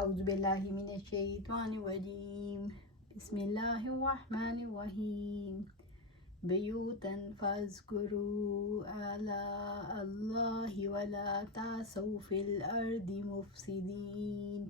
اعوذ باللہ من الشیطان الرجیم بسم اللہ الرحمن الرحیم بیوتا فاذکروا آلاء اللہ ولا تعثوا فی الارض مفسدین۔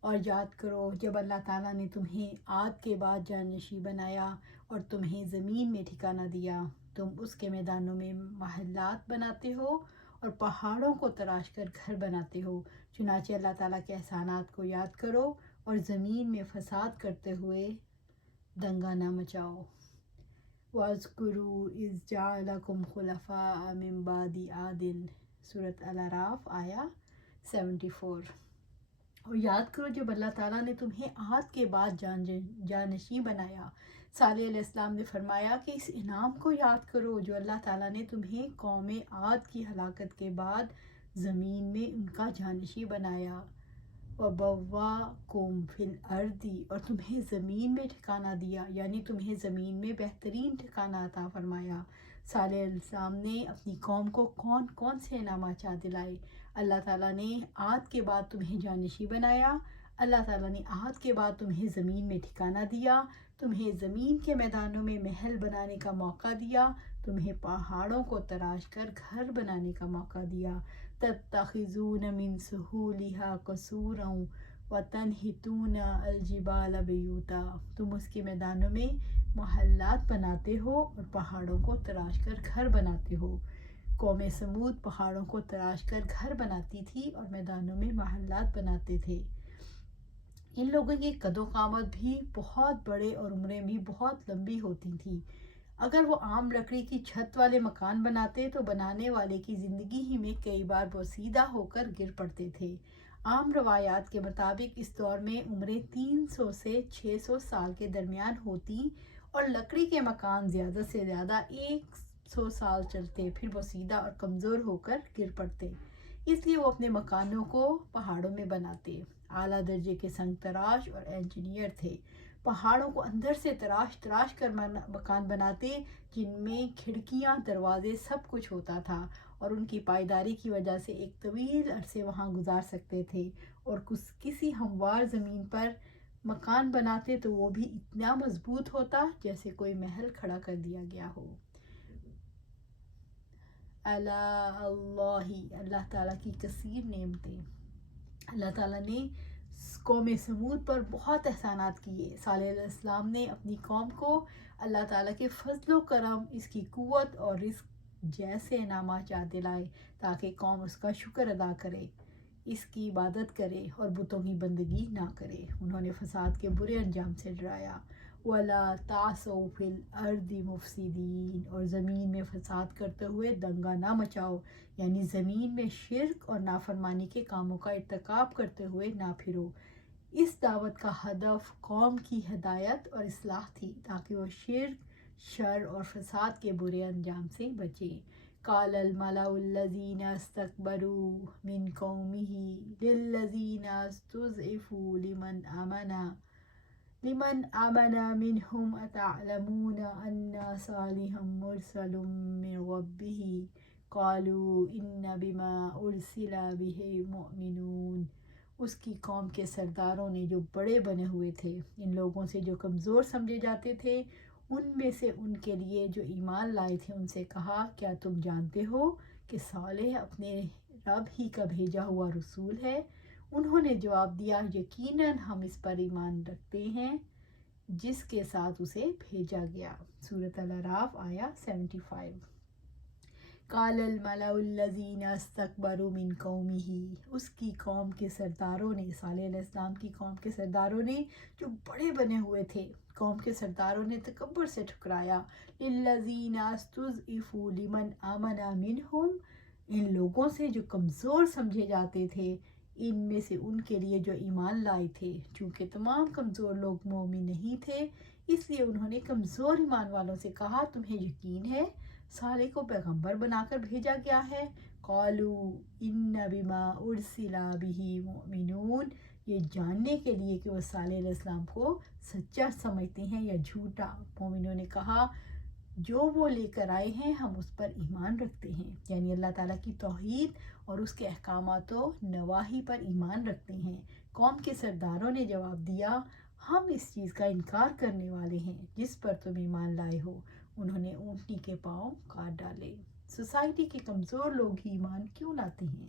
اور یاد کرو جب اللہ تعالیٰ نے تمہیں عاد کے بعد جانشین بنایا اور تمہیں زمین میں ٹھکانہ دیا، تم اس کے میدانوں میں محلات بناتے ہو اور پہاڑوں کو تراش کر گھر بناتے ہو۔ چنانچہ اللہ تعالیٰ کے احسانات کو یاد کرو اور زمین میں فساد کرتے ہوئے دنگا نہ مچاؤ۔ وَاذْكُرُوا إِذْ جَعَلَكُمْ خُلَفَاءَ مِن بَعْدِ عَادٍ، سورۃ الاعراف آیا 74۔ اور یاد کرو جب اللہ تعالیٰ نے تمہیں عاد کے بعد جانشین بنایا۔ صالح علیہ السلام نے فرمایا کہ اس انعام کو یاد کرو جو اللہ تعالیٰ نے تمہیں قوم عاد کی ہلاکت کے بعد زمین میں ان کا جانشین بنایا۔ وَبَوَّأَكُمْ فِي الْأَرْضِ، اور تمہیں زمین میں ٹھکانہ دیا، یعنی تمہیں زمین میں بہترین ٹھکانہ عطا فرمایا۔ صالح علیہ السلام نے اپنی قوم کو کون کون سے انعامات یاد دلائے؟ اللہ تعالیٰ نے عاد کے بعد تمہیں جانشین بنایا، اللہ تعالیٰ نے عاد کے بعد تمہیں زمین میں ٹھکانہ دیا، تمہیں زمین کے میدانوں میں محل بنانے کا موقع دیا، تمہیں پہاڑوں کو تراش کر گھر بنانے کا موقع دیا۔ تَتَّخِذُونَ مِن سُهُولِهَا قَصُورًا وَتَنْحِتُونَ الْجِبَالَ بُيُوتًا، تم اس کے میدانوں میں محلات بناتے ہو اور پہاڑوں کو تراش کر گھر بناتے ہو۔ قوم سمود پہاڑوں کو تراش کر گھر بناتی تھی اور میدانوں میں محلات بناتے تھے۔ ان لوگوں کی قد و قامت بھی بہت بڑے اور عمریں بھی بہت لمبی ہوتی تھیں۔ اگر وہ عام لکڑی کی چھت والے مکان بناتے تو بنانے والے کی زندگی ہی میں کئی بار بوسیدہ ہو کر گر پڑتے تھے۔ عام روایات کے مطابق اس دور میں عمریں 300 سے 600 سال کے درمیان ہوتی اور لکڑی کے مکان زیادہ سے زیادہ 100 سال چلتے، پھر بوسیدہ اور کمزور ہو کر گر پڑتے۔ اس لیے وہ اپنے مکانوں کو پہاڑوں میں بناتے۔ اعلیٰ درجے کے سنگ تراش اور انجینئر تھے، پہاڑوں کو اندر سے تراش تراش کر مکان بناتے جن میں کھڑکیاں، دروازے، سب کچھ ہوتا تھا، اور ان کی پائیداری کی وجہ سے ایک طویل عرصے وہاں گزار سکتے تھے۔ اور کسی ہموار زمین پر مکان بناتے تو وہ بھی اتنا مضبوط ہوتا جیسے کوئی محل کھڑا کر دیا گیا ہو۔ اللہ تعالیٰ کی کثیر نعمتیں۔ اللہ تعالیٰ نے قوم سمود پر بہت احسانات کیے۔ صالح علیہ السلام نے اپنی قوم کو اللہ تعالیٰ کے فضل و کرم، اس کی قوت اور رزق جیسے انعامات یاد دلائے تاکہ قوم اس کا شکر ادا کرے، اس کی عبادت کرے اور بتوں کی بندگی نہ کرے۔ انہوں نے فساد کے برے انجام سے ڈرایا۔ وَلَا تَعْثَوْا فِي الْأَرْضِ مُفْسِدِينَ، اور زمین میں فساد کرتے ہوئے دنگا نہ مچاؤ، یعنی زمین میں شرک اور نافرمانی کے کاموں کا ارتکاب کرتے ہوئے نہ پھرو۔ اس دعوت کا ہدف قوم کی ہدایت اور اصلاح تھی تاکہ وہ شرک، شر اور فساد کے برے انجام سے بچیں۔ قال الملأ الذین استکبروا من قومہ للذین استضعفوا لمن آمن منهم اتعلمون ان صالحا مرسل من ربہ قالوا ان بما ارسل بہ مؤمنون۔ اس کی قوم کے سرداروں نے جو بڑے بنے ہوئے تھے، ان لوگوں سے جو کمزور سمجھے جاتے تھے، ان میں سے ان کے لیے جو ایمان لائے تھے ان سے کہا، کیا تم جانتے ہو کہ صالح اپنے رب ہی کا بھیجا ہوا رسول ہے؟ انہوں نے جواب دیا، یقیناً ہم اس پر ایمان رکھتے ہیں جس کے ساتھ اسے بھیجا گیا۔ سورۃ الاعراف آیا 75۔ قال الملأ الذین استکبروا من قومہ، اس کی قوم کے سرداروں نے، صالح علیہ السلام کی قوم کے سرداروں نے جو بڑے بنے ہوئے تھے، قوم کے سرداروں نے تکبر سے ٹھکرایا۔ للذین استضعفوا لمن آمن منہم، ان لوگوں سے جو کمزور سمجھے جاتے تھے، ان میں سے ان کے لیے جو ایمان لائے تھے۔ چونکہ تمام کمزور لوگ مومن نہیں تھے، اس لیے انہوں نے کمزور ایمان والوں سے کہا، تمہیں یقین ہے صالح کو پیغمبر بنا کر بھیجا گیا ہے؟ قالوا ان بما ارسل بہ مؤمنون، یہ جاننے کے لیے کہ وہ صالح علیہ السلام کو سچا سمجھتے ہیں یا جھوٹا۔ مومنوں نے کہا، جو وہ لے کر آئے ہیں ہم اس پر ایمان رکھتے ہیں، یعنی اللہ تعالیٰ کی توحید اور اس کے احکامات و نواہی پر ایمان رکھتے ہیں۔ قوم کے سرداروں نے جواب دیا، ہم اس چیز کا انکار کرنے والے ہیں جس پر تم ایمان لائے ہو۔ انہوں نے اونٹنی کے پاؤں کاٹ ڈالے۔ سوسائٹی کے کمزور لوگ ہی ایمان کیوں لاتے ہیں؟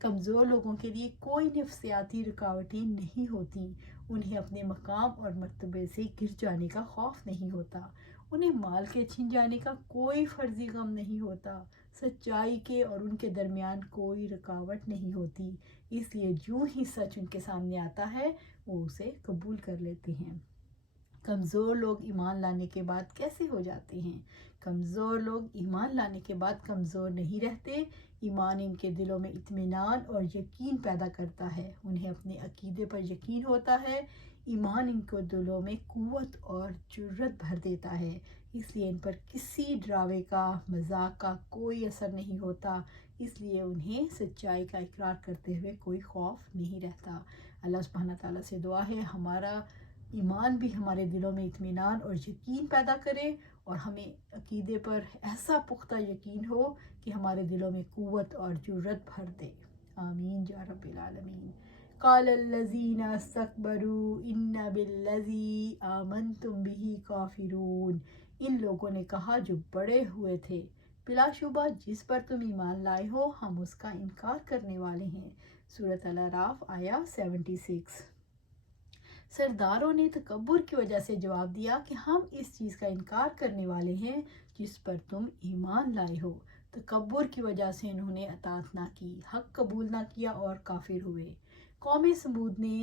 کمزور لوگوں کے لیے کوئی نفسیاتی رکاوٹیں نہیں ہوتی۔ انہیں اپنے مقام اور مرتبے سے گر جانے کا خوف نہیں ہوتا۔ انہیں مال کے چھن جانے کا کوئی فرضی غم نہیں ہوتا۔ سچائی کے اور ان کے درمیان کوئی رکاوٹ نہیں ہوتی، اس لیے جو ہی سچ ان کے سامنے آتا ہے وہ اسے قبول کر لیتے ہیں۔ کمزور لوگ ایمان لانے کے بعد کیسے ہو جاتے ہیں؟ کمزور لوگ ایمان لانے کے بعد کمزور نہیں رہتے۔ ایمان ان کے دلوں میں اطمینان اور یقین پیدا کرتا ہے۔ انہیں اپنے عقیدے پر یقین ہوتا ہے۔ ایمان ان کو دلوں میں قوت اور جرأت بھر دیتا ہے، اس لیے ان پر کسی ڈراوے کا، مذاق کا کوئی اثر نہیں ہوتا۔ اس لیے انہیں سچائی کا اقرار کرتے ہوئے کوئی خوف نہیں رہتا۔ اللہ سبحانہ تعالیٰ سے دعا ہے ہمارا ایمان بھی ہمارے دلوں میں اطمینان اور یقین پیدا کرے، اور ہمیں عقیدے پر ایسا پختہ یقین ہو کہ ہمارے دلوں میں قوت اور جرأت بھر دے۔ آمین یا رب العالمین۔ قال الذین استکبروا ان بالذی آمنتم بہ کافرون۔ ان لوگوں نے کہا جو بڑے ہوئے تھے، بلا شبہ جس پر تم ایمان لائے ہو ہم اس کا انکار کرنے والے ہیں۔ سورۃ الاعراف آیا 76۔ سرداروں نے تکبر کی وجہ سے جواب دیا کہ ہم اس چیز کا انکار کرنے والے ہیں جس پر تم ایمان لائے ہو۔ تکبر کی وجہ سے انہوں نے اطاعت نہ کی، حق قبول نہ کیا اور کافر ہوئے۔ قوم سمود نے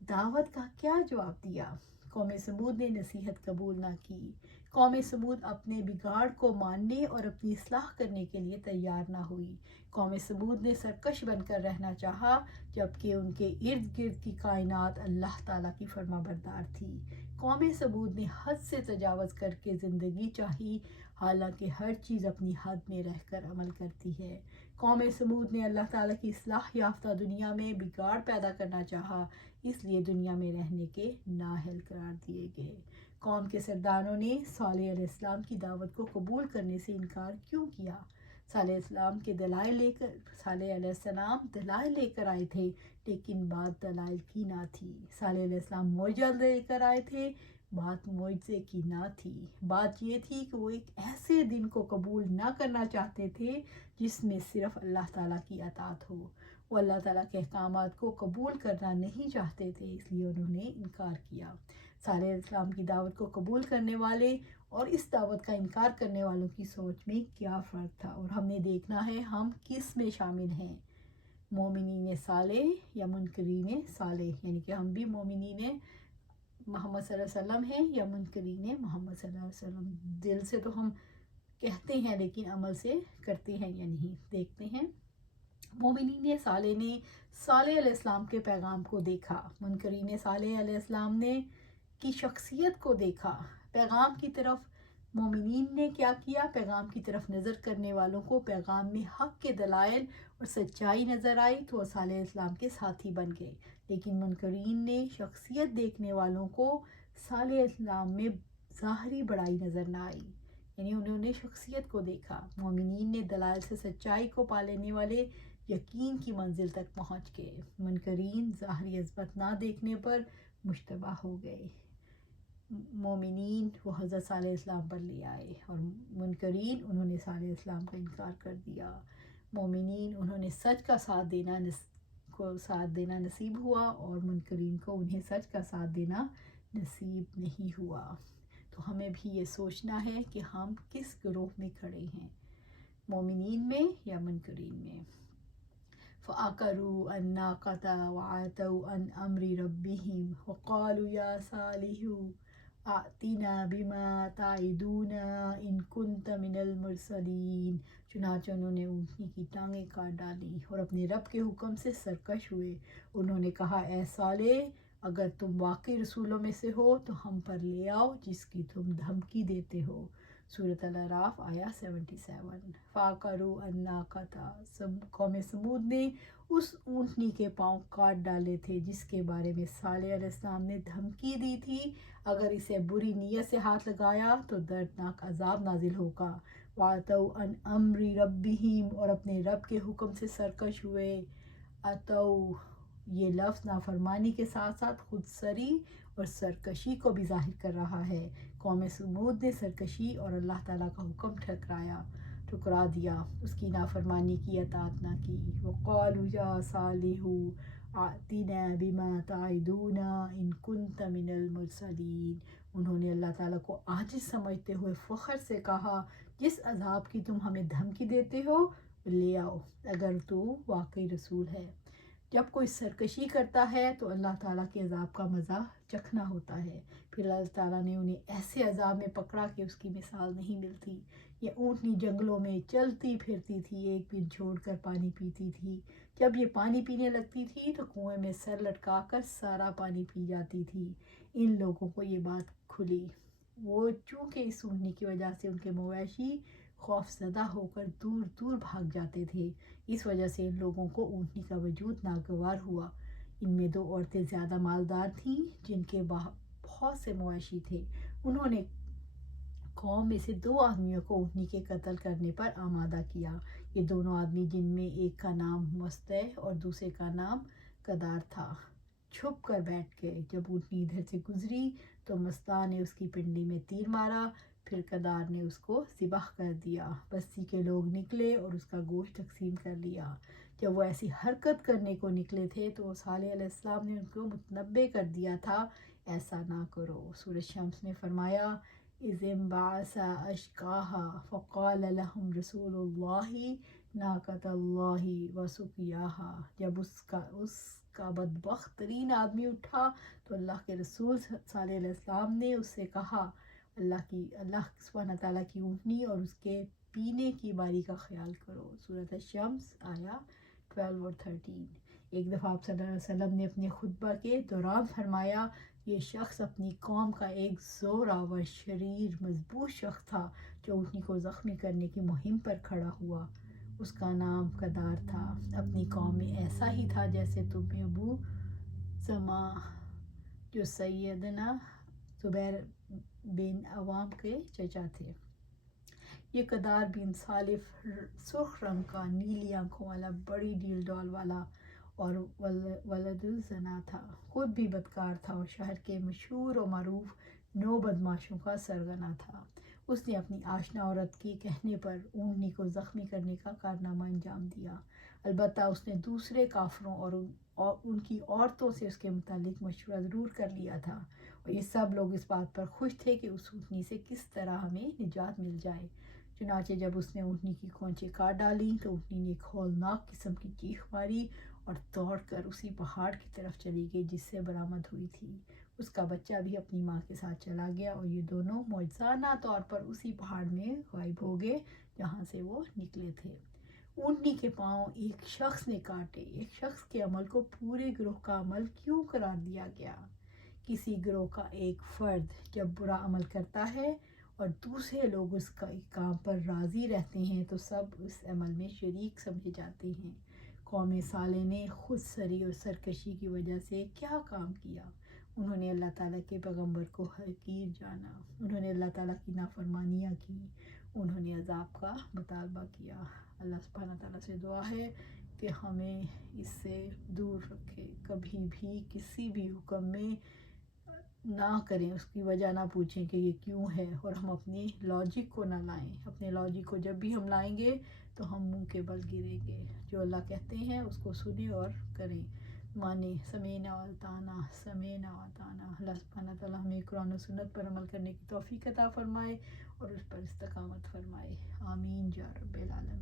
دعوت کا کیا جواب دیا؟ قوم سمود نے نصیحت قبول نہ کی۔ قوم سمود اپنے بگاڑ کو ماننے اور اپنی اصلاح کرنے کے لیے تیار نہ ہوئی۔ قوم سمود نے سرکش بن کر رہنا چاہا، جبکہ ان کے ارد گرد کی کائنات اللہ تعالیٰ کی فرما بردار تھی۔ قوم سمود نے حد سے تجاوز کر کے زندگی چاہی، حالانکہ ہر چیز اپنی حد میں رہ کر عمل کرتی ہے۔ قوم سمود نے اللہ تعالیٰ کی اصلاح یافتہ دنیا میں بگاڑ پیدا کرنا چاہا، اس لیے دنیا میں رہنے کے نااہل قرار دیے گئے۔ قوم کے سرداروں نے صالح علیہ السلام کی دعوت کو قبول کرنے سے انکار کیوں کیا؟ صالح علیہ السلام دلائل لے کر آئے تھے، لیکن بات دلائل کی نہ تھی۔ صالح علیہ السلام معجزہ لے کر آئے تھے، بات معجزے کی نہ تھی۔ بات یہ تھی کہ وہ ایک ایسے دن کو قبول نہ کرنا چاہتے تھے جس میں صرف اللہ تعالیٰ کی اطاعت ہو۔ وہ اللہ تعالیٰ کے احکامات کو قبول کرنا نہیں چاہتے تھے، اس لیے انہوں نے انکار کیا۔ صالح علیہ السلام کی دعوت کو قبول کرنے والے اور اس دعوت کا انکار کرنے والوں کی سوچ میں کیا فرق تھا، اور ہم نے دیکھنا ہے ہم کس میں شامل ہیں، مومنین صالح یا منکرین صالح، یعنی کہ ہم بھی مومنین محمد صلی اللہ علیہ وسلم ہیں یا منکرین محمد صلی اللہ علیہ وسلم۔ دل سے تو ہم کہتے ہیں لیکن عمل سے کرتے ہیں یا نہیں، دیکھتے ہیں۔ مومنین صالح نے صالح علیہ السلام کے پیغام کو دیکھا، منکرین صالح علیہ السلام نے کی شخصیت کو دیکھا۔ پیغام کی طرف مومنین نے کیا کیا؟ پیغام کی طرف نظر کرنے والوں کو پیغام میں حق کے دلائل اور سچائی نظر آئی تو وہ صالح علیہ السلام کے ساتھی بن گئے، لیکن منکرین نے شخصیت دیکھنے والوں کو صالح علیہ السلام میں ظاہری بڑائی نظر نہ آئی، یعنی انہوں نے شخصیت کو دیکھا۔ مومنین نے دلائل سے سچائی کو پا لینے والے یقین کی منزل تک پہنچ گئے، منکرین ظاہری عظمت نہ دیکھنے پر مشتبہ ہو گئے۔ مومنین وہ حضرت صالح علیہ السلام پر لے آئے، اور منکرین انہوں نے صالح علیہ السلام کا انکار کر دیا۔ مومنین انہوں نے سچ کا ساتھ دینا نصیب ہوا، اور منکرین کو انہیں سچ کا ساتھ دینا نصیب نہیں ہوا۔ تو ہمیں بھی یہ سوچنا ہے کہ ہم کس گروہ میں کھڑے ہیں، مومنین میں یا منکرین میں۔ فَعَقَرُوا النَّاقَةَ وَعَتَوْا عَنْ أَمْرِ رَبِّهِمْ وَقَالُوا يَا صَالِحُ ائْتِنَا بِمَا تَعِدُونَ إِن كُنتَ مِنَ الْمُرْسَلِينَ۔ چنانچہ انہوں نے اونٹنی کی ٹانگیں کاٹ ڈالیں اور اپنے رب کے حکم سے سرکش ہوئے۔ انہوں نے کہا، اے صالح، اگر تم واقعی رسولوں میں سے ہو تو ہم پر لے آؤ جس کی تم دھمکی دیتے ہو۔ سورۃ الاعراف آیا 77۔ فَعَقَرُوا النَّاقَةَ، قوم سمود نے اس اونٹنی کے پاؤں کاٹ ڈالے تھے جس کے بارے میں صالح علیہ السلام نے دھمکی دی تھی، اگر اسے بری نیت سے ہاتھ لگایا تو دردناک عذاب نازل ہوگا۔ وَعَتَوْا عَنْ أَمْرِ رَبِّهِمْ، اور اپنے رب کے حکم سے سرکش ہوئے۔ عَتَوْا یہ لفظ نافرمانی کے ساتھ ساتھ خود سری اور سرکشی کو بھی ظاہر کر رہا ہے۔ قوم سمود نے سرکشی اور اللہ تعالیٰ کا حکم ٹھکرا دیا، اس کی نافرمانی کی، اطاعت نہ کی۔ وقالوا یا صالح آتنا بما تعدنا ان کنت من المرسلین، انہوں نے اللہ تعالیٰ کو عاجز سمجھتے ہوئے فخر سے کہا، جس عذاب کی تم ہمیں دھمکی دیتے ہو لے آؤ اگر تو واقعی رسول ہے۔ جب کوئی سرکشی کرتا ہے تو اللہ تعالیٰ کے عذاب کا مزہ چکھنا ہوتا ہے، پھر اللہ تعالیٰ نے انہیں ایسے عذاب میں پکڑا کہ اس کی مثال نہیں ملتی۔ یہ اونٹنی جنگلوں میں چلتی پھرتی تھی، ایک بن چھوڑ کر پانی پیتی تھی۔ جب یہ پانی پینے لگتی تھی تو کنویں میں سر لٹکا کر سارا پانی پی جاتی تھی۔ ان لوگوں کو یہ بات کھلی، وہ چونکہ اس اونٹنی کی وجہ سے ان کے مویشی خوف زدہ ہو کر دور دور بھاگ جاتے تھے، اس وجہ سے ان لوگوں کو اونٹنی کا وجود ناگوار ہوا۔ ان میں 2 عورتیں زیادہ مالدار تھیں جن کے بہت سے مویشی تھے۔ انہوں نے قوم میں سے 2 آدمیوں کو اونٹنی کے قتل کرنے پر آمادہ کیا۔ یہ دونوں آدمی، جن میں ایک کا نام مستح اور دوسرے کا نام قدار تھا، چھپ کر بیٹھ گئے۔ جب اونٹنی ادھر سے گزری تو مستح نے اس کی پنڈلی میں تیر مارا، پھر قدار نے اس کو ذبح کر دیا۔ بستی کے لوگ نکلے اور اس کا گوشت تقسیم کر لیا۔ جب وہ ایسی حرکت کرنے کو نکلے تھے تو صالح علیہ السلام نے ان کو متنبہ کر دیا تھا، ایسا نہ کرو۔ سورۃ شمس میں فرمایا، اذ انبعث اشقاها فقال لهم رسول اللہ ناقۃ اللہ وسقیاها، جب اس کا بدبخت ترین آدمی اٹھا تو اللہ کے رسول صالح علیہ السلام نے اس سے کہا، اللہ سبحانہ تعالیٰ کی اونٹنی اور اس کے پینے کی باری کا خیال کرو۔ سورۃ الشمس آیا 12 اور 13۔ ایک دفعہ آپ صلی اللہ علیہ وسلم نے اپنے خطبہ کے دوران فرمایا، یہ شخص اپنی قوم کا ایک زوراور، شریر، مضبوط شخص تھا جو اونٹنی کو زخمی کرنے کی مہم پر کھڑا ہوا۔ اس کا نام قدار تھا، اپنی قوم میں ایسا ہی تھا جیسے تم میں ابو زمع جو سیدنا زبیر بن عوام کے چچا تھے۔ یہ قدار بن صالف سرخ رنگ کا، نیلی آنکھوں والا، بڑی ڈیل ڈال والا اور ولد الزنا تھا، خود بھی بدکار تھا اور شہر کے مشہور و معروف 9 بدماشوں کا سرغنہ تھا۔ اس نے اپنی آشنا عورت کے کہنے پر اونٹنی کو زخمی کرنے کا کارنامہ انجام دیا۔ البتہ اس نے دوسرے کافروں اور ان کی عورتوں سے اس کے متعلق مشورہ ضرور کر لیا تھا، اور یہ سب لوگ اس بات پر خوش تھے کہ اس اونٹنی سے کس طرح ہمیں نجات مل جائے۔ چنانچہ جب اس نے اونٹنی کی کھونچیں کاٹ ڈالیں تو اونٹنی نے ایک ہولناک قسم کی چیخ ماری اور دوڑ کر اسی پہاڑ کی طرف چلی گئی جس سے برآمد ہوئی تھی۔ اس کا بچہ بھی اپنی ماں کے ساتھ چلا گیا اور یہ دونوں معجزانہ طور پر اسی پہاڑ میں غائب ہو گئے جہاں سے وہ نکلے تھے۔ اونٹنی کے پاؤں ایک شخص نے کاٹے، ایک شخص کے عمل کو پورے گروہ کا عمل کیوں قرار دیا گیا؟ کسی گروہ کا ایک فرد جب برا عمل کرتا ہے اور دوسرے لوگ اس کا کام پر راضی رہتے ہیں تو سب اس عمل میں شریک سمجھے جاتے ہیں۔ قوم صالح نے خود سری اور سرکشی کی وجہ سے کیا کام کیا؟ انہوں نے اللہ تعالیٰ کے پیغمبر کو حقیر جانا، انہوں نے اللہ تعالیٰ کی نافرمانیاں کی، انہوں نے عذاب کا مطالبہ کیا۔ اللہ سبحانہ تعالیٰ سے دعا ہے کہ ہمیں اس سے دور رکھے، کبھی بھی کسی بھی حکم میں نہ کریں، اس کی وجہ نہ پوچھیں کہ یہ کیوں ہے، اور ہم اپنے لاجک کو نہ لائیں۔ اپنے لاجک کو جب بھی ہم لائیں گے تو ہم منہ کے بل گریں گے۔ جو اللہ کہتے ہیں اس کو سنیں اور کریں، مانیں، سمینا و اطعنا، سمینا و اطعنا۔ اللہ سبحانہ تعالیٰ ہمیں قرآن و سنت پر عمل کرنے کی توفیق عطا فرمائے اور اس پر استقامت فرمائے، آمین یا رب العالمین۔